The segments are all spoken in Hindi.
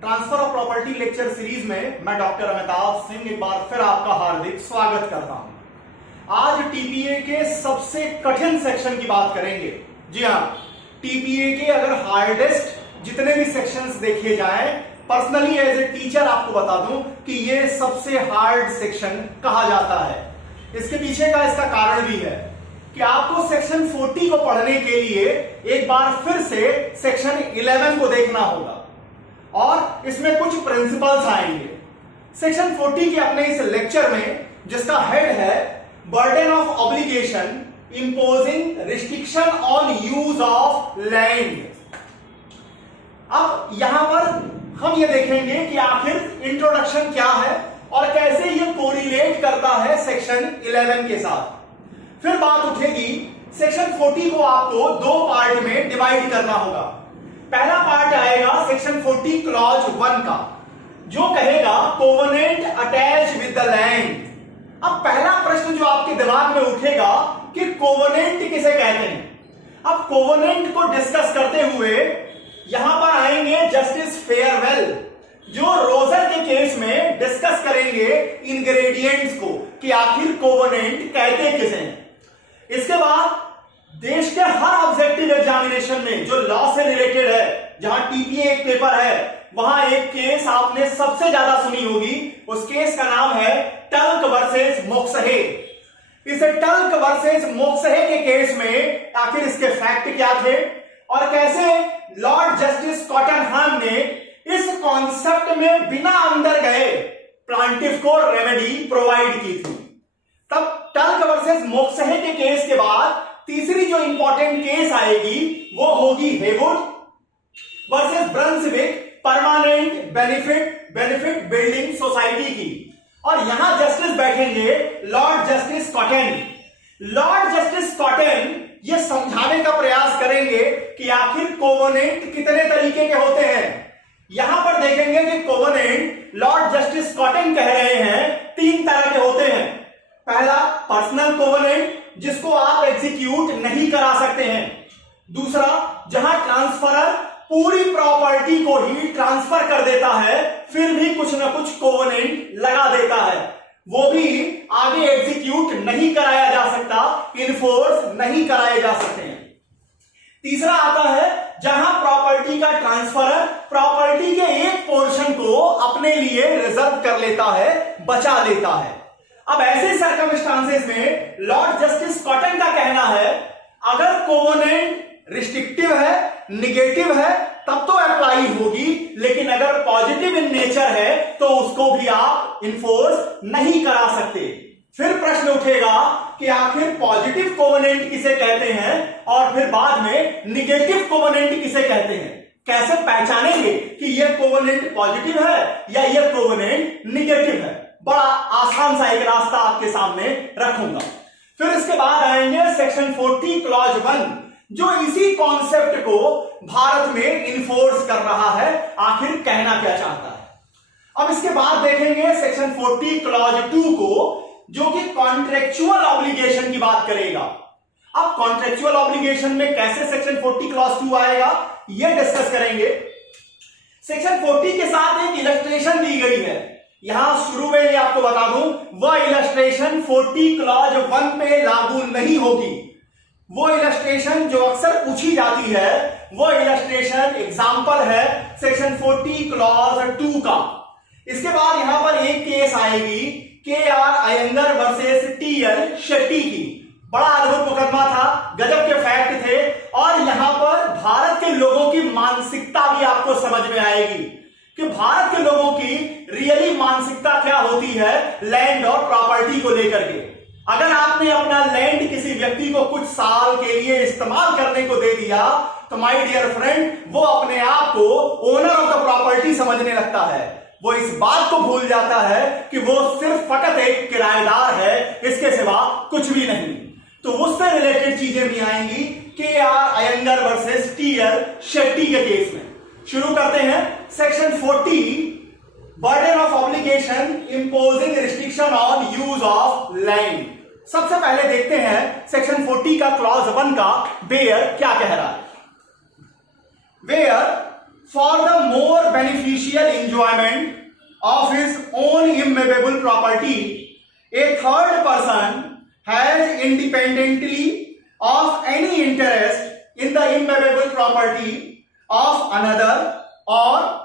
Transfer of property lecture series में मैं डॉक्टर अमिताभ सिंह एक बार फिर आपका हार्दिक स्वागत करता हूं। आज टीपीए के सबसे कठिन सेक्शन की बात करेंगे। जी हां, टीपीए के अगर हार्डेस्ट जितने भी सेक्शंस देखे जाएं, पर्सनली एज ए टीचर आपको बता दूं कि ये सबसे हार्ड सेक्शन कहा जाता है। इसके पीछे का इसका कारण भी है कि आपको सेक्शन 40 को पढ़ने के लिए एक बार फिर से सेक्शन 11 को देखना होगा और इसमें कुछ प्रिंसिपल्स आएंगे। सेक्शन 40 के अपने इस लेक्चर में जिसका हेड है burden of obligation imposing restriction on use of land. अब यहां पर हम ये देखेंगे कि आखिर इंट्रोडक्शन क्या है और कैसे ये कोरिलेट करता है सेक्शन 11 के साथ। फिर बात उठेगी सेक्शन 40 को आपको दो पार्ट में डिवाइड करना होगा। पहला पार्ट आएगा सेक्शन 40 क्लॉज 1 का, जो कहेगा covenant attach with the land. अब पहला प्रश्न जो आपके दिमाग में उठेगा कि कोवेनेंट किसे कहते हैं। अब कोवेनेंट को डिस्कस करते हुए यहां पर आएंगे जस्टिस फेयरवेल, जो रोजर के केस में डिस्कस करेंगे इंग्रेडिएंट्स को कि आखिर कोवेनेंट कहते किसे हैं। इसके बाद देश के हर ऑब्जेक्टिव एग्जामिनेशन में जो लॉ से रिलेटेड है, जहां टीपीए एक पेपर है, वहां एक केस आपने सबसे ज्यादा सुनी होगी। उस केस का नाम है टल्क वर्सेस मोक्सहे। इस टल्क वर्सेस मोक्सहे के केस में आखिर इसके फैक्ट क्या थे और कैसे लॉर्ड जस्टिस कॉटनहैम ने इस कॉन्सेप्ट में बिना अंदर गए प्लांटिफ को रेमेडी प्रोवाइड की थी। तब टल्क वर्सेस मोक्सहे के केस के बाद तीसरी जो इंपॉर्टेंट केस आएगी वो होगी Heywood versus Brunswick permanent benefit building society की। और यहां जस्टिस बैठेंगे Lord justice cotton. Lord justice cotton ये समझाने का प्रयास करेंगे कि आखिर कोवेनेंट कितने तरीके के होते हैं। यहां पर देखेंगे कि कोवेनेंट लॉर्ड जस्टिस कॉटन कह रहे हैं 3 तरह के होते हैं। पहला पर्सनल कोवेनेंट, जिसको आप एग्जीक्यूट नहीं करा सकते हैं। दूसरा, जहां ट्रांसफरर पूरी प्रॉपर्टी को ही ट्रांसफर कर देता है फिर भी कुछ ना कुछ कोवेनेंट लगा देता है, वो भी आगे एग्जीक्यूट नहीं कराया जा सकता, इन्फोर्स नहीं कराए जा सकते हैं। तीसरा आता है जहां प्रॉपर्टी का ट्रांसफरर प्रॉपर्टी के एक पोर्शन को अपने लिए रिजर्व कर लेता है, बचा लेता है। अब ऐसे सर्कमस्टांसेस में लॉर्ड जस्टिस कॉटन का कहना है अगर कोवेनेंट रिस्ट्रिक्टिव है, निगेटिव है, तब तो अप्लाई होगी, लेकिन अगर पॉजिटिव इन नेचर है तो उसको भी आप इन्फोर्स नहीं करा सकते। फिर प्रश्न उठेगा कि आखिर पॉजिटिव कोवेनेंट किसे कहते हैं और फिर बाद में निगेटिव कोवेनेंट किसे कहते हैं। कैसे पहचानेंगे कि यह कोवेनेंट पॉजिटिव है या यह कोवेनेंट निगेटिव है। बड़ा आसान सा एक रास्ता आपके सामने रखूंगा। फिर इसके बाद आएंगे सेक्शन 40 क्लॉज 1, जो इसी कॉन्सेप्ट को भारत में इन्फोर्स कर रहा है, आखिर कहना क्या चाहता है। अब इसके बाद देखेंगे सेक्शन 40 क्लॉज 2 को, जो कि कॉन्ट्रेक्चुअल ऑब्लिगेशन की बात करेगा। अब कॉन्ट्रेक्चुअल ऑब्लिगेशन में कैसे सेक्शन 40 क्लॉज 2 आएगा यह डिस्कस करेंगे। सेक्शन 40 के साथ एक इलस्ट्रेशन दी गई है। यहां शुरू में आपको बता दूं, वह इलस्ट्रेशन 40 क्लॉज 1 पे लागू नहीं होगी। वो इलस्ट्रेशन जो अक्सर पूछी जाती है, वो इलस्ट्रेशन एग्जांपल है सेक्शन 40 क्लॉज 2 का। इसके बाद यहां पर एक केस आएगी KR Iyengar versus TL Shetty की। बड़ा अद्भुत मुकदमा था, गजब के फैक्ट थे और यहां पर भारत के लोगों की मानसिकता भी आपको समझ में आएगी कि भारत के लोगों की रियली मानसिकता क्या होती है लैंड और प्रॉपर्टी को लेकर के। अगर आपने अपना लैंड किसी व्यक्ति को कुछ साल के लिए इस्तेमाल करने को दे दिया तो माय डियर फ्रेंड, वो अपने आप को ओनर ऑफ द प्रॉपर्टी समझने लगता है। वो इस बात को भूल जाता है कि वो सिर्फ फकत एक किराएदार है, इसके सिवा कुछ भी नहीं। तो उससे रिलेटेड चीजें भी आएंगी KR Iyengar versus TL Shetty के केस में। शुरू करते हैं section 40 burden of obligation imposing restriction on use of land. सबसे पहले देखते हैं सेक्शन 40 का क्लॉज 1 का बेयर क्या कह रहा है। Where for the more beneficial enjoyment of his own immovable property, a third person has independently of any interest in the immovable property of another or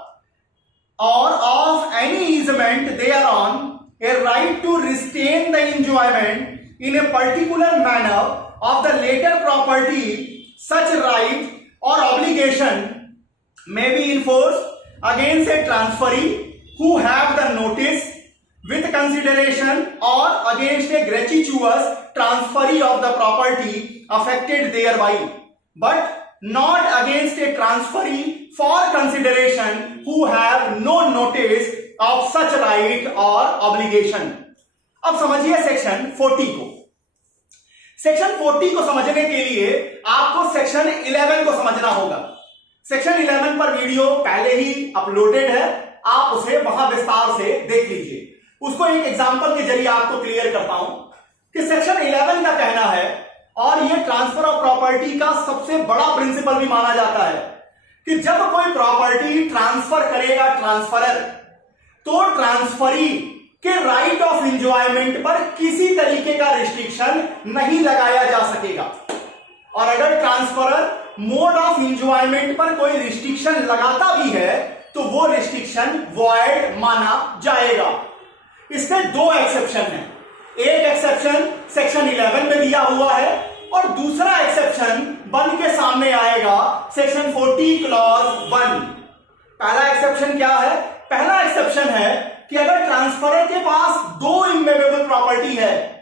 of any easement thereon a right to restrain the enjoyment in a particular manner of the later property. Such right or obligation may be enforced against a transferee who have the notice with consideration or against a gratuitous transferee of the property affected thereby, but not against a transferee for consideration who have no notice of such right or obligation. अब समझिए सेक्शन 40 को। सेक्शन 40 को समझने के लिए आपको सेक्शन 11 को समझना होगा। सेक्शन 11 पर वीडियो पहले ही अपलोडेड है, आप उसे वहां विस्तार से देख लीजिए। उसको एक एग्जांपल के जरिए आपको क्लियर करता हूं कि सेक्शन 11 का कहना है, और यह ट्रांसफर ऑफ प्रॉपर्टी का सबसे बड़ा प्रिंसिपल भी माना जाता है, कि जब कोई प्रॉपर्टी ट्रांसफर करेगा ट्रांसफरर, तो ट्रांसफरी के राइट ऑफ एंजॉयमेंट पर किसी तरीके का रिस्ट्रिक्शन नहीं लगाया जा सकेगा। और अगर ट्रांसफरर मोड ऑफ एंजॉयमेंट पर कोई रिस्ट्रिक्शन लगाता भी है तो वो रिस्ट्रिक्शन वॉइड माना जाएगा। इसमें दो एक्सेप्शन है। एक एक्सेप्शन सेक्शन 11 में दिया हुआ है और दूसरा एक्सेप्शन बन के सामने आएगा सेक्शन 40 क्लॉज 1। पहला एक्सेप्शन क्या है? पहला एक्सेप्शन है कि अगर ट्रांसफरर के पास दो इमूवेबल प्रॉपर्टी है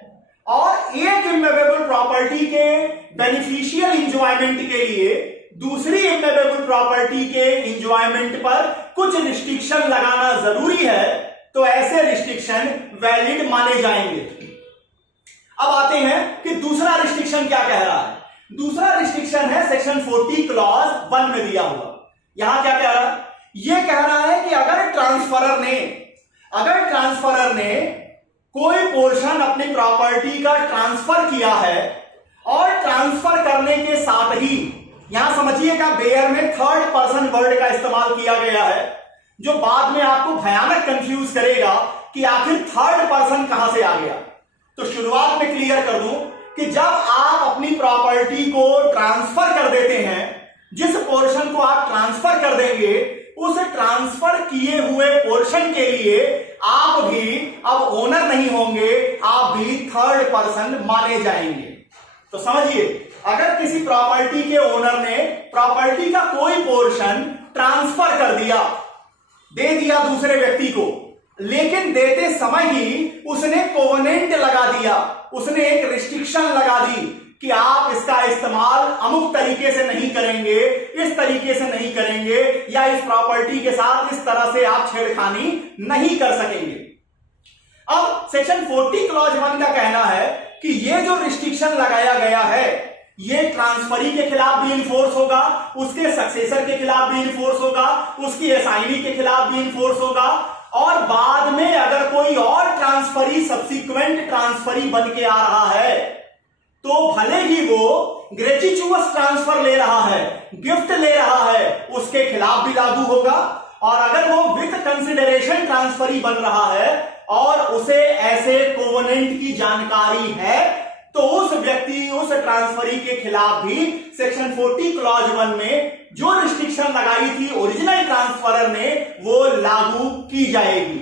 और एक इमूवेबल प्रॉपर्टी के बेनिफिशियल एंजॉयमेंट के लिए दूसरी इमूवेबल प्रॉपर्टी के एंजॉयमेंट पर कुछ रिस्ट्रिक्शन लगाना जरूरी है, तो ऐसे रिस्ट्रिक्शन वैलिड माने जाएंगे। अब आते हैं कि दूसरा रिस्ट्रिक्शन क्या कह रहा है। दूसरा रिस्ट्रिक्शन है सेक्शन 40 क्लॉज 1 में दिया हुआ। यहां क्या कह रहा है? यह कह रहा है कि अगर ट्रांसफरर ने कोई पोर्शन अपनी प्रॉपर्टी का ट्रांसफर किया है और ट्रांसफर करने के साथ ही, यहां समझिएगा बेयर में थर्ड पर्सन वर्ड का इस्तेमाल किया गया है, जो बाद में आपको भयानक कंफ्यूज करेगा कि आखिर थर्ड पर्सन कहां से आ गया। तो शुरुआत में क्लियर कर दूं कि जब आप अपनी प्रॉपर्टी को ट्रांसफर कर देते हैं, जिस पोर्शन को आप ट्रांसफर कर देंगे, उस ट्रांसफर किए हुए पोर्शन के लिए आप भी अब ओनर नहीं होंगे, आप भी थर्ड पर्सन माने जाएंगे। तो समझिए, अगर किसी प्रॉपर्टी के ओनर ने प्रॉपर्टी का कोई पोर्शन ट्रांसफर कर दिया, दे दिया दूसरे व्यक्ति को, लेकिन देते समय ही उसने कोवेनेंट लगा दिया, उसने एक रिस्ट्रिक्शन लगा दी कि आप इसका इस्तेमाल अमुक तरीके से नहीं करेंगे, इस तरीके से नहीं करेंगे, या इस प्रॉपर्टी के साथ इस तरह से आप छेड़खानी नहीं कर सकेंगे। अब सेक्शन 40 क्लॉज 1 का कहना है कि ये जो रिस्ट्रिक्शन लगाया गया है, ये ट्रांसफरी के खिलाफ भी इन्फोर्स होगा, उसके सक्सेसर के खिलाफ भी इन्फोर्स होगा, उसकी असाइनी के खिलाफ भी इन्फोर्स होगा, और बाद में अगर कोई और ट्रांसफरी सब्सिक्वेंट ट्रांसफरी बन के आ रहा है, तो भले ही वो ग्रेचुइटस ट्रांसफर ले रहा है, गिफ्ट ले रहा है, उसके खिलाफ भी लागू होगा। और अगर वो विथ कंसिडरेशन ट्रांसफरी बन रहा है और उसे ऐसे कोवेनेंट की जानकारी है, तो उस व्यक्ति, उस ट्रांसफरी के खिलाफ भी सेक्शन 40 क्लॉज 1 में जो रिस्ट्रिक्शन लगाई थी ओरिजिनल ट्रांसफरर ने, वो लागू की जाएगी।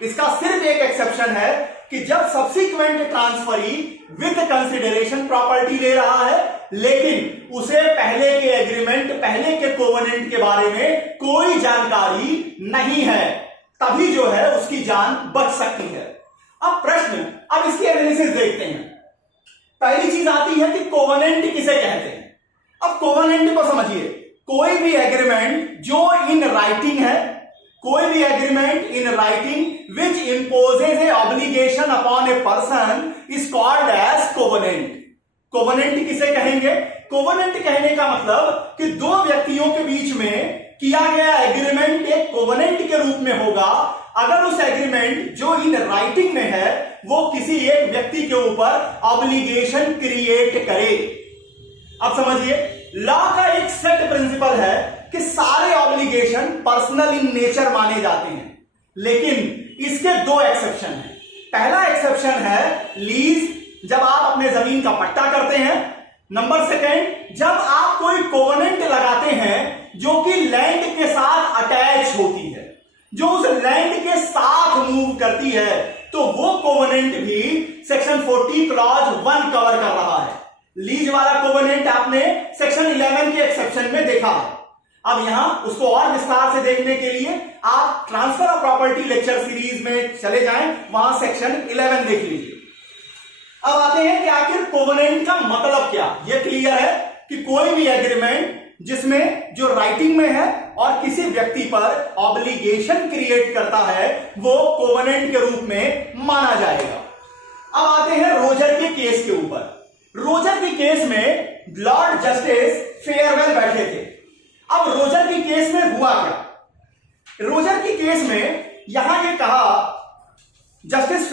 इसका सिर्फ एक एक्सेप्शन है कि जब subsequent transferee with consideration property ले रहा है, लेकिन उसे पहले के एग्रीमेंट, पहले के कोवेनेंट के बारे में कोई जानकारी नहीं है, तभी जो है उसकी जान बच सकती है। अब प्रश्न, अब इसकी एनालिसिस देखते हैं। पहली चीज आती है कि कोवेनेंट किसे कहते हैं। अब कोवेनेंट को समझिए, कोई भी एग्रीमेंट जो इन राइटिंग है, कोई भी agreement in writing which imposes a obligation upon a person is called as covenant. Covenant किसे कहेंगे? कोवेनेंट कहने का मतलब कि दो व्यक्तियों के बीच में किया गया एग्रीमेंट एक कोवेनेंट के रूप में होगा अगर उस एग्रीमेंट जो इन राइटिंग में है वो किसी एक व्यक्ति के ऊपर ऑब्लिगेशन क्रिएट करे। अब समझिए, लॉ का एक सेट प्रिंसिपल है कि कि सारे ऑब्लिगेशन पर्सनल इन नेचर माने जाते हैं, लेकिन इसके दो एक्सेप्शन हैं। पहला एक्सेप्शन है लीज, जब आप अपने जमीन का पट्टा करते हैं। नंबर सेकंड, जब आप कोई कोवेनेंट लगाते हैं जो कि लैंड के साथ अटैच होती है, जो उस लैंड के साथ मूव करती है, तो वो कोवेनेंट भी सेक्शन 40 क्लॉज 1 कवर कर रहा है। लीज वाला कोवेनेंट आपने सेक्शन 11 के एक्सेप्शन में देखा है। अब यहां उसको और विस्तार से देखने के लिए आप transfer of property lecture series में चले जाएं, वहां सेक्शन 11 देख लीजिए। अब आते हैं कि आखिर कोवेनेंट का मतलब क्या। यह क्लियर है कि कोई भी एग्रीमेंट जिसमें जो राइटिंग में है और किसी व्यक्ति पर ऑब्लिगेशन क्रिएट करता है, वो कोवेनेंट के रूप में माना जाएगा। अब आते हैं रोजर के केस के ऊपर। रोजर के केस में लॉर्ड जस्टिस फेयरवेल बैठे थे। अब रोजर के केस में हुआ क्या? रोजर के केस में यहां ये कहा, जस्टिस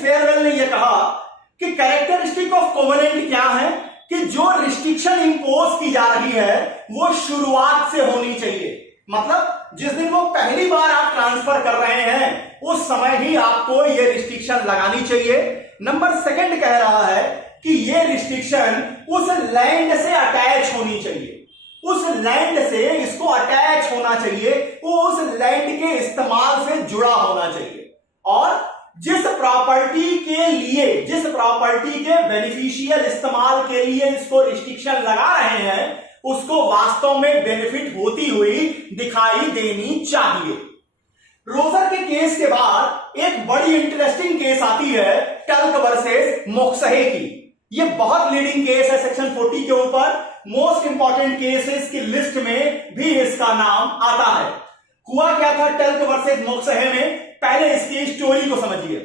फेयरवेल ने यह कहा कि कैरेक्टरिस्टिक ऑफ कोवेनेंट क्या है कि जो रिस्ट्रिक्शन इंपोज की जा रही है वो शुरुआत से होनी चाहिए। मतलब जिस दिन वो पहली बार आप ट्रांसफर कर रहे हैं उस समय ही आपको ये रिस्ट्रिक्शन लगानी चाहिए। नंबर सेकंड कह रहा है कि ये रिस्ट्रिक्शन उस लैंड से अटैच होनी चाहिए, उस लैंड से इसको अटैच होना चाहिए, वो उस लैंड के इस्तेमाल से जुड़ा होना चाहिए, और जिस प्रॉपर्टी के बेनिफिशियल इस्तेमाल के लिए इसको रिस्ट्रिक्शन लगा रहे हैं उसको वास्तव में बेनिफिट होती हुई दिखाई देनी चाहिए। रोजर के केस के बाद एक बड़ी इंटरेस्टिंग केस आती है टल्क वर्सेस मोक्सहे की। यह बहुत लीडिंग केस है सेक्शन 40 के ऊपर। मोस्ट इंपॉर्टेंट केसेस की लिस्ट में भी इसका नाम आता है। हुआ क्या था टल्क वर्सेस मोक्सहे में? पहले इसकी स्टोरी को समझिए।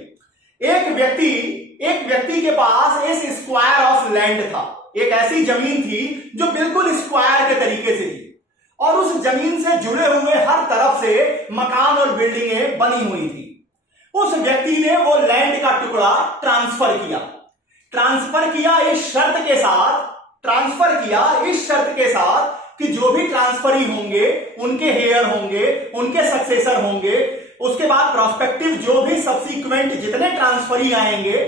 एक व्यक्ति के पास इस स्क्वायर ऑफ लैंड था, एक ऐसी जमीन थी जो बिल्कुल स्क्वायर के तरीके से थी और उस जमीन से जुड़े हुए हर तरफ से मकान और बिल्डिंगें बनी हुई थी। उस व्यक्ति ने वो लैंड का टुकड़ा ट्रांसफर किया इस शर्त के साथ कि जो भी ट्रांसफरी होंगे उनके हेयर होंगे, उनके सक्सेसर होंगे, उसके बाद प्रोस्पेक्टिव जो भी सब्सिक्वेंट जितने ट्रांसफरी आएंगे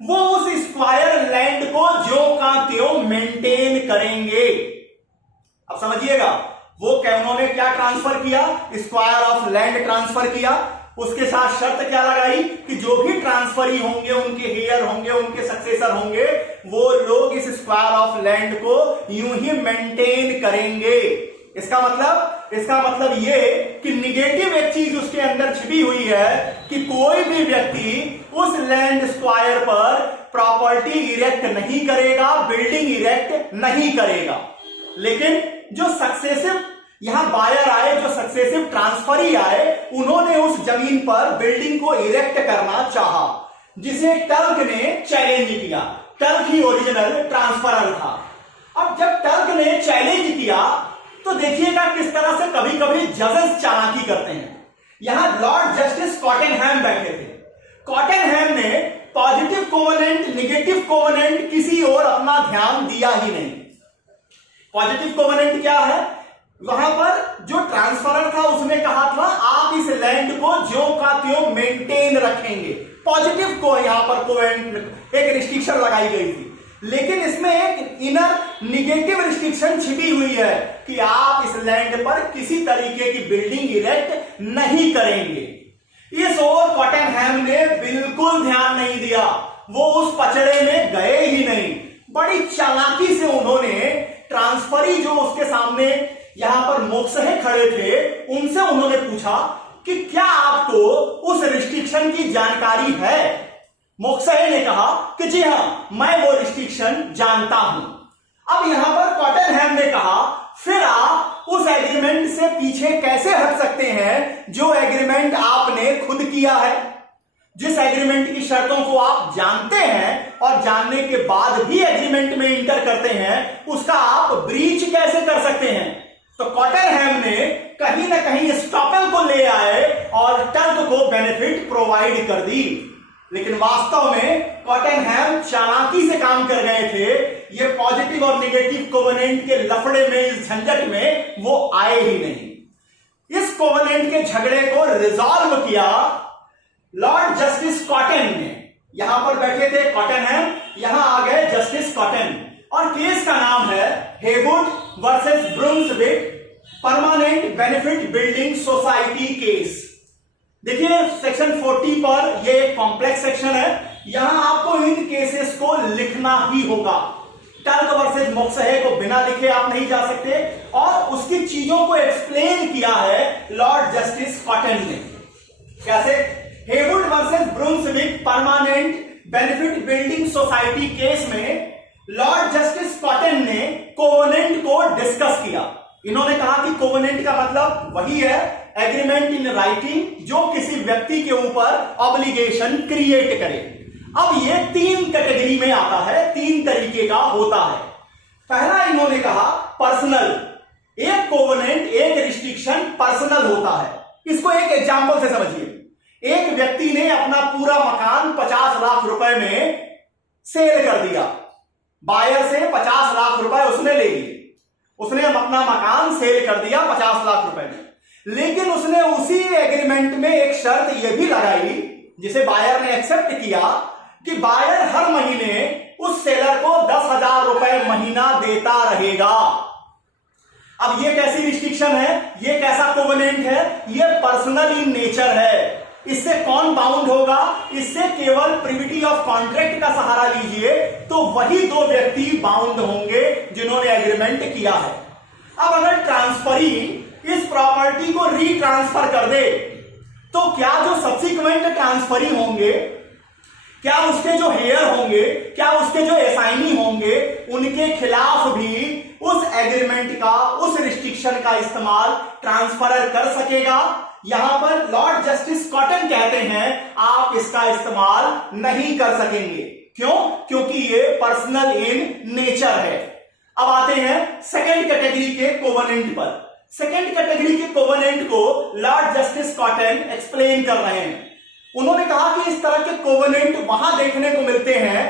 वो उस स्क्वायर लैंड को ज्यों का त्यों मेंटेन करेंगे। अब समझिएगा, उन्होंने क्या ट्रांसफर किया? स्क्वायर ऑफ लैंड ट्रांसफर किया। उसके साथ शर्त क्या लगाई कि जो भी ट्रांसफरी होंगे, उनके हेयर होंगे, उनके सक्सेसर होंगे, वो लोग इस स्क्वायर ऑफ लैंड को यूं ही मेंटेन करेंगे। इसका मतलब ये कि निगेटिव एक चीज उसके अंदर छिपी हुई है कि कोई भी व्यक्ति उस लैंड स्क्वायर पर प्रॉपर्टी इरेक्ट नहीं करेगा, बिल्डिंग इरेक्ट नहीं करेगा। लेकिन जो सक्सेसिव यहां बायर आए, जो सक्सेसिव ट्रांसफरी आए, उन्होंने उस जमीन पर बिल्डिंग को इरेक्ट करना चाहा, जिसे टल्क ने चैलेंज किया। टल्क ही ओरिजिनल ट्रांसफरर था। अब जब टल्क ने चैलेंज किया तो देखिएगा किस तरह से कभी कभी जजेस चालाकी करते हैं। यहां लॉर्ड जस्टिस कॉटनहैम बैठे थे। कॉटनहैम ने पॉजिटिव कोवेनेंट, नेगेटिव कोवेनेंट किसी और अपना ध्यान दिया ही नहीं। पॉजिटिव कोवेनेंट क्या है? वहां पर जो ट्रांसफरर था उसने कहा था आप इस लैंड को ज्यों का त्यों मेंटेन रखेंगे। पॉजिटिव को यहां पर कोवेनेंट एक रिस्ट्रिक्शन लगाई गई थी, लेकिन इसमें एक इनर निगेटिव रिस्ट्रिक्शन छिपी हुई है कि आप इस लैंड पर किसी तरीके की बिल्डिंग इरेक्ट नहीं करेंगे। इस ओर कॉटनहैम ने बिल्कुल ध्यान नहीं दिया, वो उस पचड़े में गए ही नहीं। बड़ी चालाकी से उन्होंने ट्रांसफरी जो उसके सामने यहां पर मोक्सहे खड़े थे, उनसे उन्होंने पूछा कि क्या आपको उस रिस्ट्रिक्शन की जानकारी है? मोक्सहे ने कहा कि जी हां, मैं वो रिस्ट्रिक्शन जानता हूं। अब यहां पर कॉटनहैम ने कहा फिर आप उस एग्रीमेंट से पीछे कैसे हट सकते हैं जो एग्रीमेंट आपने खुद किया है, जिस एग्रीमेंट की शर्तों को आप जानते हैं और जानने के बाद भी एग्रीमेंट में इंटर करते हैं, उसका आप ब्रीच कैसे कर सकते हैं? तो कॉटनहैम ने कहीं ना कहीं स्टॉपल को ले आए और टल्क को बेनिफिट प्रोवाइड कर दी। लेकिन वास्तव में टॉटेनहैम चालाकी से काम कर गए थे। ये पॉजिटिव और नेगेटिव कोवेनेंट के लफड़े में, इस झंझट में वो आए ही नहीं। इस कोवेनेंट के झगड़े को रिजॉल्व किया लॉर्ड जस्टिस कॉटन ने। यहां पर बैठे थे टॉटेनहैम, यहां आ गए जस्टिस कॉटन, और केस का नाम है Haywood versus Brunswick permanent benefit building society case. देखिए सेक्शन 40 पर ये एक कॉम्प्लेक्स सेक्शन है, यहां आपको इन केसेस को लिखना ही होगा। टर्क वर्सेस मोक्सहे को बिना लिखे आप नहीं जा सकते, और उसकी चीजों को एक्सप्लेन किया है लॉर्ड जस्टिस कॉटन ने। कैसे? Haywood versus Brunswick permanent benefit building society case में लॉर्ड जस्टिस कॉटन ने कोवेनेंट को डिस्कस किया। इन्होंने कहा कि कोवेनेंट का मतलब वही है एग्रीमेंट इन राइटिंग जो किसी व्यक्ति के ऊपर ऑब्लिगेशन क्रिएट करे। अब ये 3 कैटेगरी में आता है, 3 तरीके का होता है। पहला इन्होंने कहा पर्सनल, एक कोवेनेंट, एक रिस्ट्रिक्शन पर्सनल होता है। इसको एक एग्जांपल से समझिए। एक व्यक्ति ने अपना पूरा मकान 50 लाख रुपए में सेल कर दिया, बायर से 50 लाख रुपए उसने ले लिए, उसने अपना मकान सेल कर दिया 50 लाख रुपए में। लेकिन उसने उसी एग्रीमेंट में एक शर्त यह भी लगाई जिसे बायर ने एक्सेप्ट किया कि बायर हर महीने उस सेलर को 10,000 रुपए महीना देता रहेगा। अब ये कैसी रिस्ट्रिक्शन है, ये कैसा कोवेनेंट है? ये पर्सनल इन नेचर है। इससे कौन बाउंड होगा? इससे केवल प्रिविटी ऑफ कॉन्ट्रैक्ट का सहारा लीजिए तो वही 2 व्यक्ति बाउंड होंगे जिन्होंने एग्रीमेंट किया है। अब अगर ट्रांसफरी इस प्रॉपर्टी को रीट्रांसफर कर दे तो क्या जो सब्सिक्वेंट ट्रांसफरी होंगे, क्या उसके जो हेयर होंगे, क्या उसके जो एसाइनी होंगे, उनके खिलाफ भी उस एग्रीमेंट का, उस रिस्ट्रिक्शन का इस्तेमाल ट्रांसफरर कर सकेगा? यहां पर लॉर्ड जस्टिस कॉटन कहते हैं आप इसका इस्तेमाल नहीं कर सकेंगे। क्यों? क्योंकि ये पर्सनल इन नेचर है। अब आते हैं सेकेंड कैटेगरी के कोवेनेंट पर। सेकेंड कैटेगरी के कोवेनेंट को लॉर्ड जस्टिस कॉटन एक्सप्लेन कर रहे हैं। उन्होंने कहा कि इस तरह के कोवेनेंट वहां देखने को मिलते हैं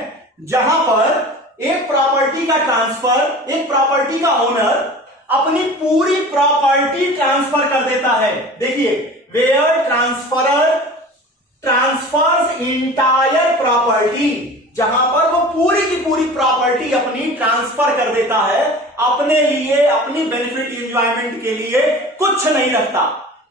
जहां पर एक प्रॉपर्टी का ट्रांसफर, एक प्रॉपर्टी का ओनर अपनी पूरी प्रॉपर्टी ट्रांसफर कर देता है। देखिए, where transferor transfers entire property, जहां पर वो पूरी की पूरी प्रॉपर्टी अपनी ट्रांसफर कर देता है, अपने लिए, अपनी बेनिफिट एंजॉयमेंट के लिए कुछ नहीं रखता,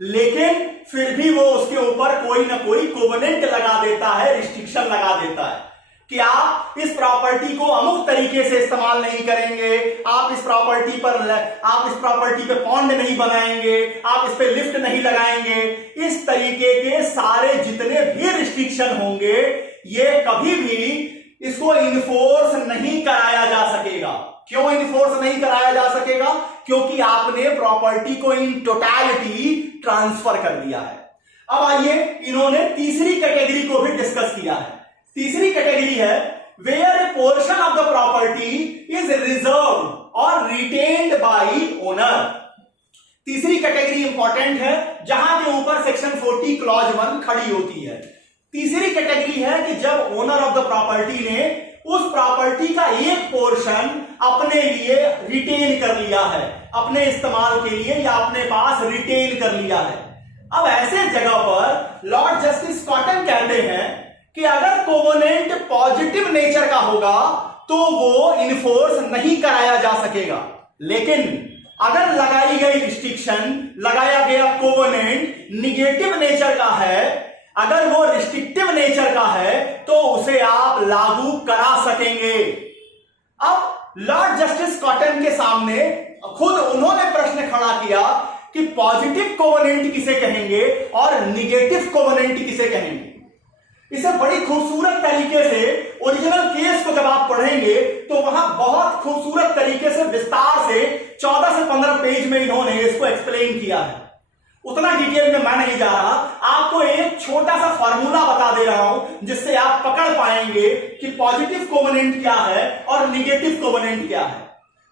लेकिन फिर भी वो उसके ऊपर कोई ना कोई कोवेनेंट लगा देता है, रिस्ट्रिक्शन लगा देता है कि आप इस प्रॉपर्टी को अमुक तरीके से इस्तेमाल नहीं करेंगे, आप इस प्रॉपर्टी पे पॉन्ड नहीं बनाएंगे, आप इस पे लिफ्ट नहीं लगाएंगे। इस तरीके के सारे जितने भी रिस्ट्रिक्शन होंगे ये कभी भी इसको इन्फोर्स नहीं कराया जा सकेगा। क्यों इन्फोर्स नहीं कराया जा सकेगा? क्योंकि आपने प्रॉपर्टी को इन टोटलिटी ट्रांसफर कर दिया है। अब आइए, इन्होंने तीसरी कैटेगरी को भी डिस्कस किया है। तीसरी कैटेगरी है where a portion of the property is reserve और रिटेन्ड बाय ओनर। तीसरी कैटेगरी इंपॉर्टेंट है जहां के ऊपर सेक्शन 40 क्लॉज 1 खड़ी होती है। तीसरी कैटेगरी है कि जब ओनर ऑफ द प्रॉपर्टी ने उस प्रॉपर्टी का एक पोर्शन अपने लिए रिटेन कर लिया है, अपने इस्तेमाल के लिए या अपने पास रिटेन कर लिया है। अब ऐसे जगह पर लॉर्ड जस्टिस कॉटन कहते हैं कि अगर कोवेनेंट पॉजिटिव नेचर का होगा तो वो इन्फोर्स नहीं कराया जा सकेगा, लेकिन अगर लगाई गई रिस्ट्रिक्शन, लगाया गया कोवेनेंट निगेटिव नेचर का है, अगर वो रिस्ट्रिक्टिव नेचर का है तो उसे आप लागू करा सकेंगे। अब लॉर्ड जस्टिस कॉटन के सामने खुद उन्होंने प्रश्न खड़ा किया कि पॉजिटिव कोवेनेंट किसे कहेंगे और निगेटिव कोवेनेंट किसे कहेंगे। इसे बड़ी खूबसूरत तरीके से ओरिजिनल केस को जब आप पढ़ेंगे तो वहां बहुत खूबसूरत तरीके से विस्तार से 14 से 15 पेज में इन्होंने इसको एक्सप्लेन किया है। उतना डिटेल में मैं नहीं जा रहा, आपको एक छोटा सा फॉर्मूला बता दे रहा हूं जिससे आप पकड़ पाएंगे कि पॉजिटिव कोवेनेंट क्या है और निगेटिव कोवेनेंट क्या है।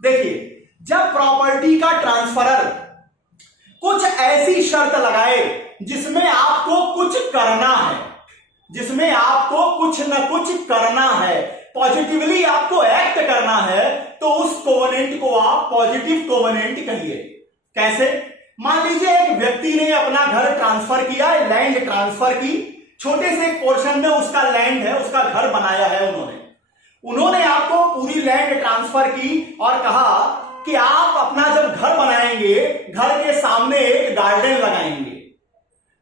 देखिए, जब प्रॉपर्टी का ट्रांसफरर कुछ ऐसी शर्त लगाए जिसमें आपको कुछ करना है, जिसमें आपको कुछ न कुछ करना है, पॉजिटिवली आपको एक्ट करना है, तो उस कोवेनेंट को आप पॉजिटिव कोवेनेंट कहिए। कैसे? मान लीजिए एक व्यक्ति ने अपना घर ट्रांसफर किया, लैंड ट्रांसफर की, छोटे से एक पोर्शन में उसका लैंड है, उसका घर बनाया है उन्होंने आपको पूरी लैंड ट्रांसफर की और कहा कि आप अपना जब घर बनाएंगे, घर के सामने एक गार्डन लगाएंगे।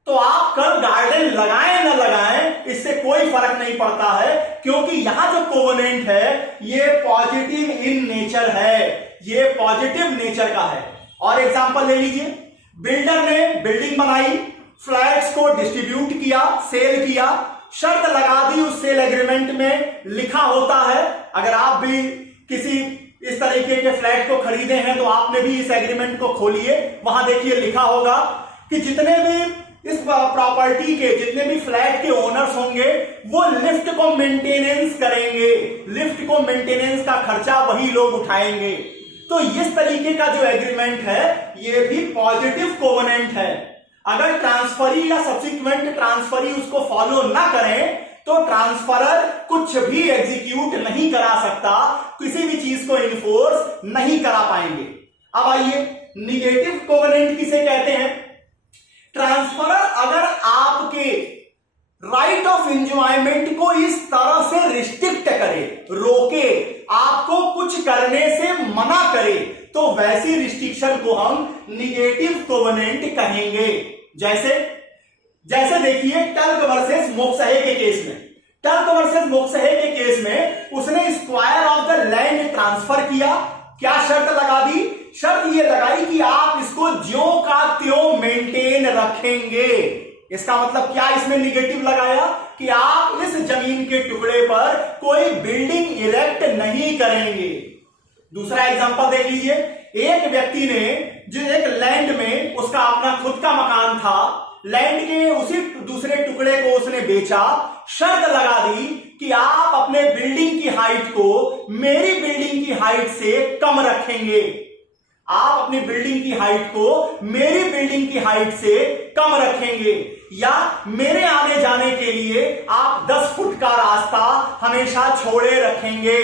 तो आप कल गार्डन लगाएं न लगाएं, इससे कोई फर्क नहीं पड़ता है, क्योंकि यहां जो कोवेनेंट है ये पॉजिटिव इन नेचर है, ये पॉजिटिव नेचर का है। और एग्जांपल ले लीजिए, बिल्डर ने बिल्डिंग बनाई, फ्लैट्स को डिस्ट्रीब्यूट किया, सेल किया, शर्त लगा दी, उस सेल एग्रीमेंट में लिखा होता है। अगर आप भी किसी इस तरीके के फ्लैट को खरीदे हैं तो आपने भी इस एग्रीमेंट को खोलिए, वहां देखिए लिखा होगा कि जितने भी इस प्रॉपर्टी के जितने भी फ्लैट के ओनर्स होंगे वो लिफ्ट को मेंटेनेंस करेंगे, लिफ्ट को मेंटेनेंस का खर्चा वही लोग उठाएंगे। तो इस तरीके का जो एग्रीमेंट है ये भी पॉजिटिव कोवेनेंट है। अगर ट्रांसफरी या सब्सिक्वेंट ट्रांसफरी उसको फॉलो ना करें तो ट्रांसफरर कुछ भी एग्जीक्यूट नहीं करा सकता, किसी भी चीज को इन्फोर्स नहीं करा पाएंगे। अब आइए, निगेटिव कोवेनेंट किसे कहते हैं? ट्रांसफरर अगर आपके राइट ऑफ एंजॉयमेंट को इस तरह से रिस्ट्रिक्ट करे, रोके, आपको कुछ करने से मना करे, तो वैसी रिस्ट्रिक्शन को हम निगेटिव कोवेनेंट कहेंगे। जैसे देखिए टर्क वर्सेस मोक्सहे के केस में, टर्क वर्सेस मोक्सहे के केस में उसने square of the land transfer किया। क्या शर्त लगा दी? शर्त ये लगाई कि आप इसको ज्यों का त्यों मेंटेन रखेंगे। इसका मतलब क्या इसमें निगेटिव लगाया कि आप इस जमीन के टुकड़े पर कोई बिल्डिंग इरेक्ट नहीं करेंगे। दूसरा एग्जांपल देख लीजिए, एक व्यक्ति ने जो एक लैंड में उसका अपना खुद का मकान था, लैंड के उसी दूसरे टुकड़े को उसने बेचा, शर्त लगा दी कि आप अपने बिल्डिंग की हाइट को मेरी बिल्डिंग की हाइट से कम रखेंगे, आप अपनी बिल्डिंग की हाइट को मेरी बिल्डिंग की हाइट से कम रखेंगे, या मेरे आने जाने के लिए आप 10 फुट का रास्ता हमेशा छोड़े रखेंगे।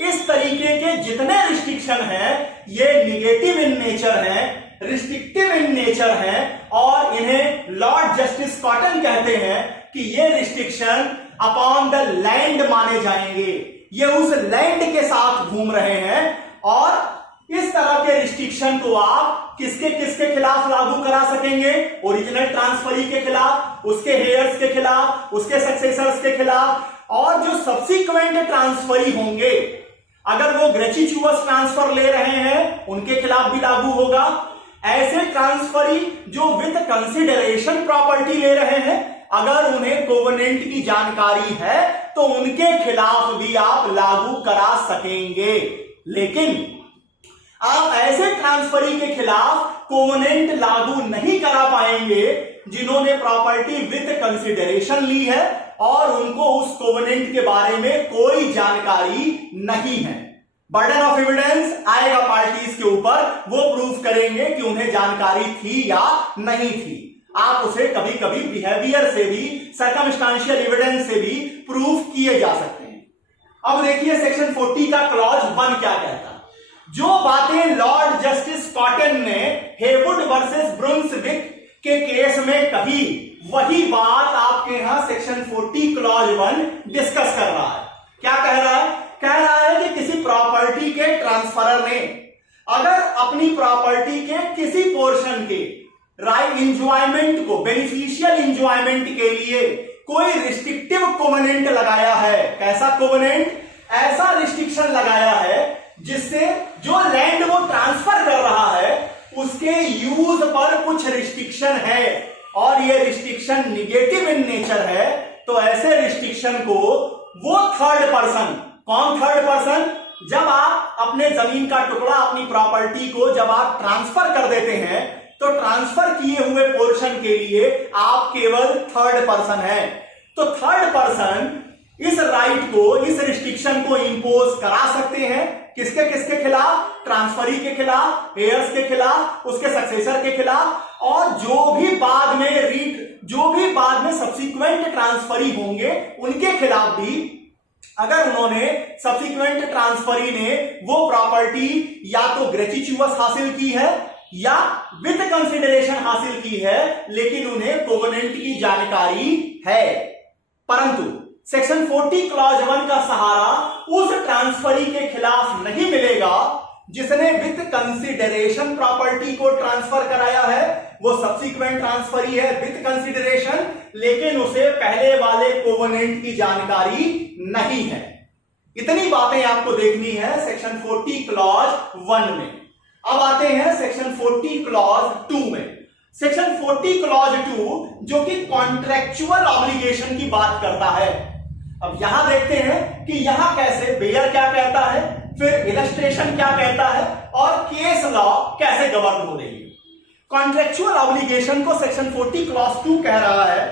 इस तरीके के जितने रिस्ट्रिक्शन हैं ये निगेटिव इन नेचर हैं, रिस्ट्रिक्टिव इन नेचर हैं, और इन्हें लॉर्ड जस्टिस कॉटन कहते हैं कि ये रिस्ट्रिक्शन अपॉन द लैंड माने जाएंगे। ये उस लैंड के साथ घूम रहे हैं, और इस तरह के रिस्ट्रिक्शन को आप किसके किसके खिलाफ लागू करा सकेंगे? ओरिजिनल ट्रांसफरी के खिलाफ, उसके हेयर्स के खिलाफ, उसके सक्सेसर्स के खिलाफ, और जो सब्सिक्वेंट ट्रांसफरी होंगे, अगर वो ग्रेचुइटस ट्रांसफर ले रहे हैं उनके खिलाफ भी लागू होगा। ऐसे ट्रांसफरी जो विद कंसिडरेशन प्रॉपर्टी ले रहे हैं, अगर उन्हें कोवेनेंट की जानकारी है तो उनके खिलाफ भी आप लागू करा सकेंगे। लेकिन आप ऐसे ट्रांसफरी के खिलाफ कोवेनेंट लागू नहीं करा पाएंगे जिन्होंने प्रॉपर्टी विद कंसिडरेशन ली है और उनको उस कोवेनेंट के बारे में कोई जानकारी नहीं है। बर्डन ऑफ एविडेंस आएगा पार्टीज के ऊपर, वो प्रूफ करेंगे कि उन्हें जानकारी थी या नहीं थी। आप उसे कभी कभी बिहेवियर से भी, सर्कमस्टांशियल एविडेंस से भी प्रूफ किए जा सकते हैं। अब देखिए सेक्शन 40 का क्लॉज 1 क्या कहता है। जो बातें लॉर्ड जस्टिस कॉटन ने हेवुड वर्सेस ब्रुंसविक के केस में कही, वही बात आपके यहां सेक्शन 40 क्लॉज 1 डिस्कस कर रहा है। क्या कह रहा है? कह रहा है कि किसी प्रॉपर्टी के ट्रांसफरर ने अगर अपनी प्रॉपर्टी के किसी पोर्शन के राइट इंजॉयमेंट को, बेनिफिशियल इंजॉयमेंट के लिए कोई रिस्ट्रिक्टिव कोवेनेंट लगाया है। कैसा कोवेनेंट? ऐसा रिस्ट्रिक्शन लगाया है जिससे जो लैंड वो ट्रांसफर कर रहा है उसके यूज पर कुछ रिस्ट्रिक्शन है, और ये रिस्ट्रिक्शन निगेटिव इन नेचर है, तो ऐसे रिस्ट्रिक्शन को वो थर्ड पर्सन, कौन थर्ड पर्सन? जब आप अपने जमीन का टुकड़ा, अपनी प्रॉपर्टी को जब आप ट्रांसफर कर देते हैं तो ट्रांसफर किए हुए पोर्शन के लिए आप केवल थर्ड पर्सन है। तो थर्ड पर्सन इस राइट को, इस रिस्ट्रिक्शन को इंपोज करा सकते हैं। किसके किसके खिलाफ? ट्रांसफरी के खिलाफ, हेयर्स के खिलाफ, उसके सक्सेसर के खिलाफ, और जो भी बाद में जो भी बाद में सब्सिक्वेंट ट्रांसफरी होंगे उनके खिलाफ भी, अगर उन्होंने सब्सिक्वेंट ट्रांसफरी ने वो प्रॉपर्टी या तो ग्रेच्युटस हासिल की है या विद कंसिडरेशन हासिल की है, लेकिन उन्हें कोवेनेंट की जानकारी है, परंतु सेक्शन 40 क्लॉज 1 का सहारा उस ट्रांसफरी के खिलाफ नहीं मिलेगा जिसने विद कंसिडरेशन प्रॉपर्टी को ट्रांसफर कराया है। वो सब्सिक्वेंट ट्रांसफरी है विद कंसिडरेशन, लेकिन उसे पहले वाले कोवेनेंट की जानकारी नहीं है। इतनी बातें आपको देखनी है सेक्शन 40 क्लॉज 1 में। अब आते हैं सेक्शन 40 क्लॉज 2 में। सेक्शन 40 क्लॉज 2 जो कि कॉन्ट्रेक्चुअल ऑब्लिगेशन की बात करता है। अब यहां देखते हैं कि यहां कैसे बेयर क्या कहता है, फिर इलस्ट्रेशन क्या कहता है और केस लॉ कैसे गवर्न हो रही है। कॉन्ट्रेक्चुअल ऑब्लिगेशन को सेक्शन 40 क्लॉज 2 कह रहा है,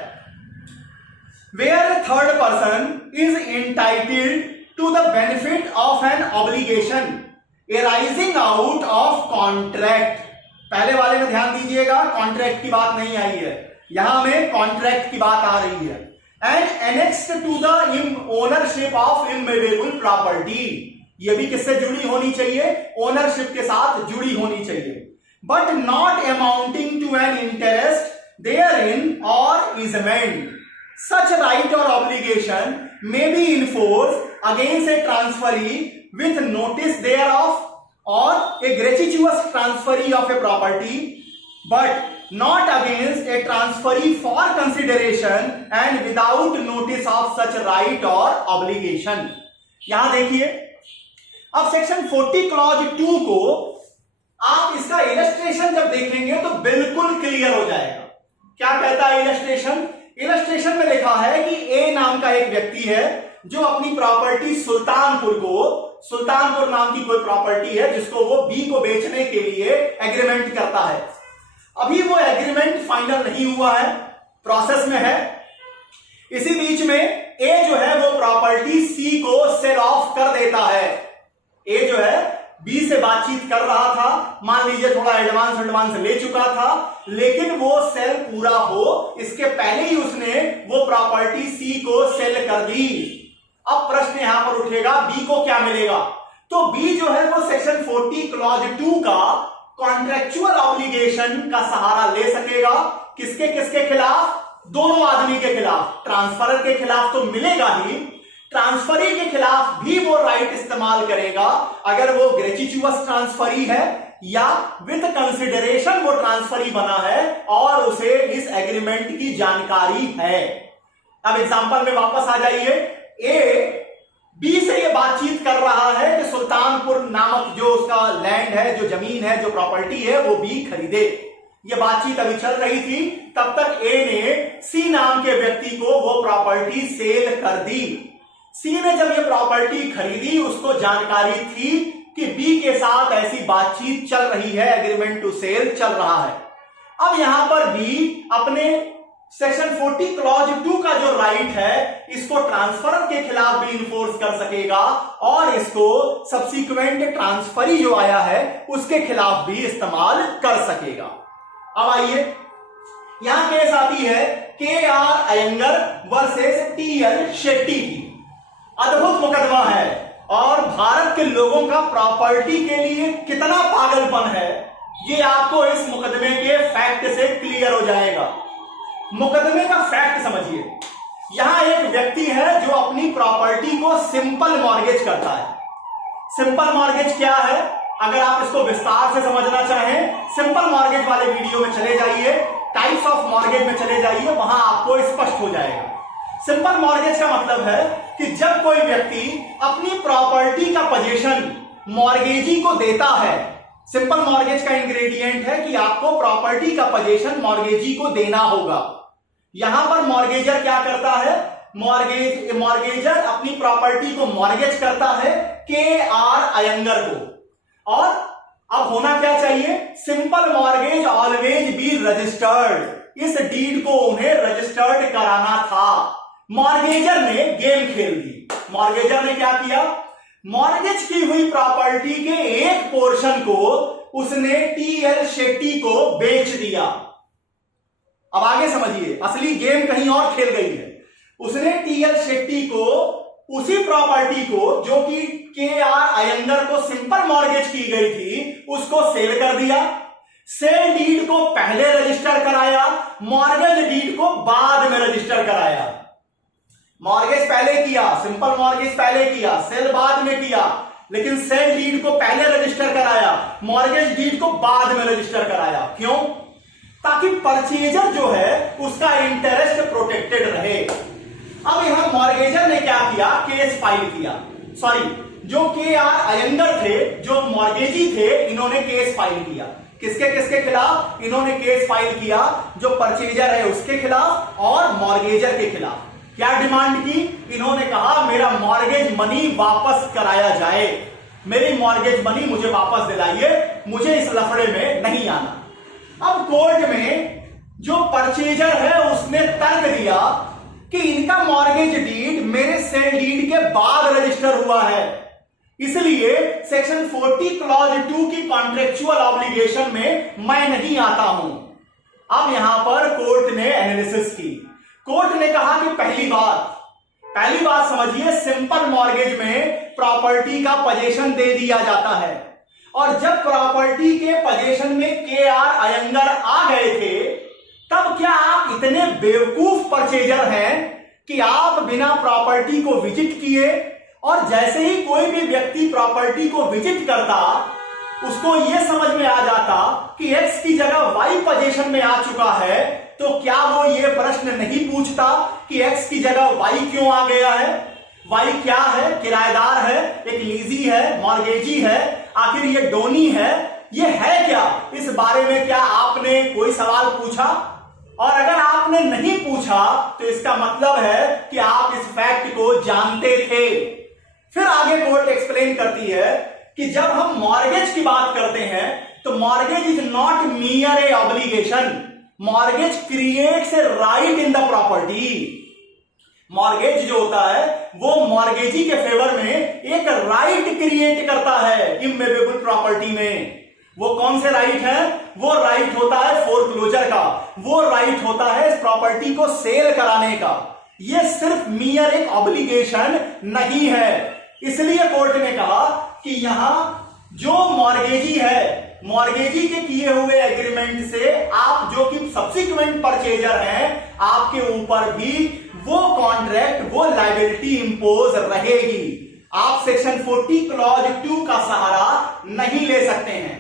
where third person is entitled to the benefit of an obligation arising out of contract। पहले वाले में ध्यान दीजिएगा, कॉन्ट्रैक्ट की बात नहीं आई है, यहां में कॉन्ट्रैक्ट की बात आ रही है। And annexed to the ownership of immovable property, ये भी किससे जुड़ी होनी चाहिए, ओनरशिप के साथ जुड़ी होनी चाहिए। But not amounting to an interest therein or easement, such right और obligation may be enforced against a transferee with notice thereof or a gratuitous transferee of a property, but not against a transferee for consideration and without notice of such right or obligation। यहां देखिए, अब सेक्शन 40 क्लॉज 2 को आप इसका इलस्ट्रेशन जब देखेंगे तो बिल्कुल क्लियर हो जाएगा। क्या कहता है इलस्ट्रेशन? इलस्ट्रेशन में लिखा है कि ए नाम का एक व्यक्ति है जो अपनी प्रॉपर्टी सुल्तानपुर नाम की कोई प्रॉपर्टी है जिसको वो बी को बेचने के लिए एग्रीमेंट करता है। अभी वो एग्रीमेंट फाइनल नहीं हुआ है, प्रोसेस में है। इसी बीच में ए जो है वो प्रॉपर्टी सी को सेल ऑफ कर देता है। ए जो है बी से बातचीत कर रहा था, मान लीजिए थोड़ा एडवांस ले चुका था, लेकिन वो सेल पूरा हो इसके पहले ही उसने वो प्रॉपर्टी सी को सेल कर दी। अब प्रश्न यहां पर उठेगा बी को क्या मिलेगा? तो बी जो है वो सेक्शन 40 क्लॉज 2 का कॉन्ट्रेक्चुअल ऑब्लिगेशन का सहारा ले सकेगा। किसके किसके खिलाफ? दोनों आदमी के खिलाफ। ट्रांसफरर के खिलाफ तो मिलेगा ही, ट्रांसफरी के खिलाफ भी वो राइट इस्तेमाल करेगा अगर वो ग्रेच्युटस ट्रांसफरी है या विद कंसिडरेशन वो ट्रांसफरी बना है और उसे इस एग्रीमेंट की जानकारी है। अब एग्जांपल में वापस आ जाइए। ए बी से ये बातचीत कर रहा है कि सुल्तानपुर नामक जो उसका लैंड है, जो जमीन है, जो प्रॉपर्टी है, वो बी खरीदे। ये बातचीत अभी चल रही थी, तब तक ए ने सी नाम के व्यक्ति को वो प्रॉपर्टी सेल कर दी। सी ने जब ये प्रॉपर्टी खरीदी उसको जानकारी थी कि बी के साथ ऐसी बातचीत चल रही है, एग्रीमेंट टू सेल चल रहा है। अब यहां पर बी अपने सेक्शन 40 क्लॉज 2 का जो राइट है इसको ट्रांसफरर के खिलाफ भी इन्फोर्स कर सकेगा और इसको सब्सिक्वेंट ट्रांसफरी जो आया है उसके खिलाफ भी इस्तेमाल कर सकेगा। अब आइए, यहां केस आती है KR Iyengar versus TL Shetty की। अद्भुत मुकदमा है और भारत के लोगों का प्रॉपर्टी के लिए कितना पागलपन है ये आपको इस मुकदमे के फैक्ट से क्लियर हो जाएगा। मुकदमे का फैक्ट समझिए। यहां एक व्यक्ति है जो अपनी प्रॉपर्टी को सिंपल मॉर्गेज करता है। सिंपल मॉर्गेज क्या है? अगर आप इसको विस्तार से समझना चाहें, सिंपल मॉर्गेज वाले वीडियो में चले जाइए, टाइप्स ऑफ मॉर्गेज में चले जाइए, वहां आपको स्पष्ट हो जाएगा। सिंपल मॉर्गेज का मतलब है कि जब कोई व्यक्ति अपनी प्रॉपर्टी का पोजीशन मॉर्गेजी को देता है, सिंपल मॉर्गेज का इंग्रेडिएंट है कि आपको प्रॉपर्टी का पोजीशन मॉर्गेजी को देना होगा। यहां पर मॉर्गेजर क्या करता है? मॉर्गेजर अपनी प्रॉपर्टी को मॉर्गेज करता है KR अयंगर को। और अब होना क्या चाहिए? Simple mortgage always be registered. इस डीड को उन्हें रजिस्टर्ड कराना था। मॉर्गेजर ने गेम खेल दी। मॉर्गेजर ने क्या किया? मॉर्गेज की हुई प्रॉपर्टी के एक पोर्शन को उसने TL शेट्टी को बेच दिया। अब आगे समझिए, असली गेम कहीं और खेल गई है। उसने टीएल शेट्टी को उसी प्रॉपर्टी को जो कि केआर अयंगर को सिंपल मॉर्गेज की गई थी उसको सेल कर दिया। सेल डीड को पहले रजिस्टर कराया, मॉर्गेज डीड को बाद में रजिस्टर कराया। मॉर्गेज पहले किया, सिंपल मॉर्गेज पहले किया, सेल बाद में किया, लेकिन सेल डीड को पहले रजिस्टर कराया, मॉर्गेज डीड को बाद में रजिस्टर कराया। क्यों? ताकि परचेजर जो है उसका इंटरेस्ट प्रोटेक्टेड रहे। अब यहां मॉर्गेजर ने क्या किया? केस फाइल किया। सॉरी, जो केआर अयंगर थे, जो मॉर्गेजी थे, इन्होंने केस फाइल किया। किसके किसके खिलाफ? इन्होंने केस फाइल किया जो परचेजर है उसके खिलाफ और मॉर्गेजर के खिलाफ। क्या डिमांड की? इन्होंने कहा मेरा मॉर्गेज मनी वापस कराया जाए, मेरी मॉर्गेज मनी मुझे वापस दिलाइए, मुझे इस लफड़े में नहीं आना। अब कोर्ट में जो परचेजर है उसने तर्क दिया कि इनका मॉर्गेज डीड मेरे सेल डीड के बाद रजिस्टर हुआ है, इसलिए सेक्शन 40 क्लॉज 2 की कॉन्ट्रेक्चुअल ऑब्लिगेशन में मैं नहीं आता हूं। अब यहां पर कोर्ट ने एनालिसिस की। कोर्ट ने कहा कि पहली बात समझिए, सिंपल मॉर्गेज में प्रॉपर्टी का पोजीशन दे दिया जाता है, और जब प्रॉपर्टी के पोजीशन में केआर अयंगर आ गए थे, तब क्या आप इतने बेवकूफ परचेजर हैं कि आप बिना प्रॉपर्टी को विजिट किए, और जैसे ही कोई भी व्यक्ति प्रॉपर्टी को विजिट करता उसको यह समझ में आ जाता कि एक्स की जगह वाई पोजीशन में आ चुका है, तो क्या वो ये प्रश्न नहीं पूछता कि एक्स की जगह वाई क्यों आ गया है? वाई क्या है? किराएदार है, एक लीजी है, मॉर्गेजी है, आखिर ये डोनी है, ये है क्या? इस बारे में क्या आपने कोई सवाल पूछा? और अगर आपने नहीं पूछा तो इसका मतलब है कि आप इस फैक्ट को जानते थे। फिर आगे कोर्ट एक्सप्लेन करती है कि जब हम मॉर्गेज की बात करते हैं तो mortgage is not मियर A obligation, mortgage creates a right in the property. Mortgage जो होता है वो मॉर्गेजी के फेवर में एक राइट क्रिएट करता है इमूवेबल प्रॉपर्टी में। वो कौन से राइट है? वो राइट होता है फोरक्लोजर का, वो राइट होता है इस प्रॉपर्टी को सेल कराने का। ये सिर्फ मियर एक ऑब्लिगेशन नहीं है। इसलिए कोर्ट ने कहा कि यहां जो मॉर्गेजी है, मॉर्गेजी के किए हुए एग्रीमेंट से आप जो कि सब्सिक्वेंट परचेजर हैं, आपके ऊपर भी वो कॉन्ट्रैक्ट, वो लायबिलिटी इंपोज रहेगी। आप सेक्शन 40 क्लॉज 2 का सहारा नहीं ले सकते हैं।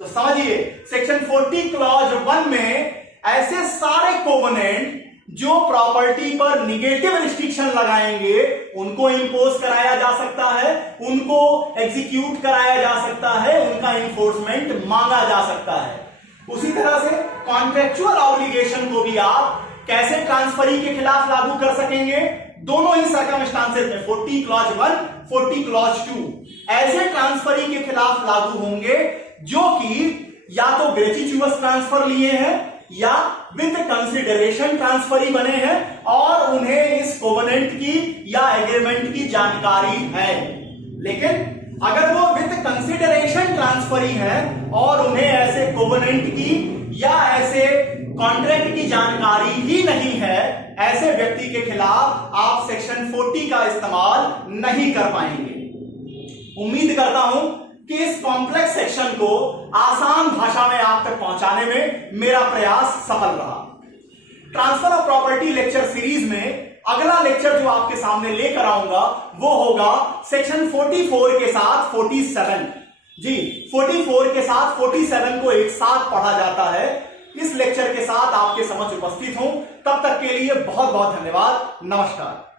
तो समझिए, सेक्शन 40 क्लॉज 1 में ऐसे सारे कोवेनेंट जो प्रॉपर्टी पर निगेटिव रिस्ट्रिक्शन लगाएंगे उनको इंपोज कराया जा सकता है, उनको एग्जीक्यूट कराया जा सकता है, उनका इंफोर्समेंट मांगा जा सकता है। उसी तरह से कॉन्ट्रेक्चुअल ऑब्लिगेशन को भी आप कैसे ट्रांसफरी के खिलाफ लागू कर सकेंगे? दोनों ही सर्कमस्टांसेस में 40 क्लॉज 1, 40 क्लॉज 2 ऐसे ट्रांसफरी के खिलाफ लागू होंगे जो कि या तो ग्रेच्युटस ट्रांसफर लिए हैं या विद कंसिडरेशन ट्रांसफरी बने हैं और उन्हें इस कोवेनेंट की या एग्रीमेंट की जानकारी है। लेकिन अगर वो विद कंसिडरेशन ट्रांसफरी है और उन्हें ऐसे कोवेनेंट की या ऐसे कॉन्ट्रैक्ट की जानकारी ही नहीं है, ऐसे व्यक्ति के खिलाफ आप सेक्शन 40 का इस्तेमाल नहीं कर पाएंगे। उम्मीद करता हूं कि इस कॉम्प्लेक्स सेक्शन को आसान भाषा में आप तक पहुंचाने में मेरा प्रयास सफल रहा। Transfer of property lecture series में अगला लेक्चर जो आपके सामने लेकर आऊंगा वो होगा सेक्शन 44 के साथ 47। जी, 44 के साथ 47 को एक साथ पढ़ा जाता है। इस लेक्चर के साथ आपके समक्ष उपस्थित हूं। तब तक के लिए बहुत बहुत धन्यवाद। नमस्कार।